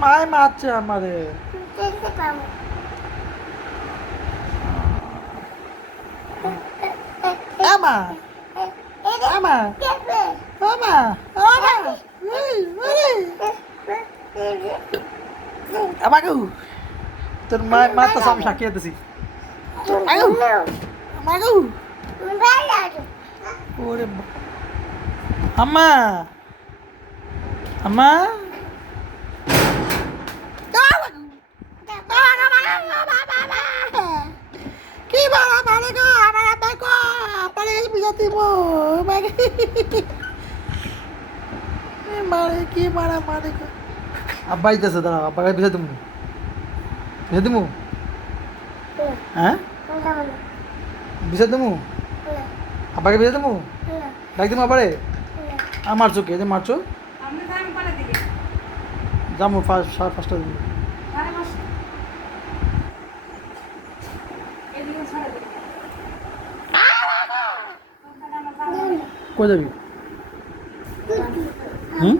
মায় মারছে আমারে। আমা আমা আমা আমা আমাকে তোর মায় মারতেছে, আমি সাক্ষী দিতেছি। আমাকে ওরে আম্মা আম্মা কি মারা মারে গো আমার আব্বা গো, আব্বারে বিজাতি মো মারে মারে কি মারা মারে গো। আব্বা আইতেছে, দাঁড়াও আব্বাকে বিজা দিমু, বিজা দিমু। হ্যাঁ বিজা দিমু, আব্বাকে বিজা দিমু, ডাক দিমু আব্বারে। আর মারছো কে যে মারছো? যাবো ফার্স্টটা দিন। কই যাবি? হুম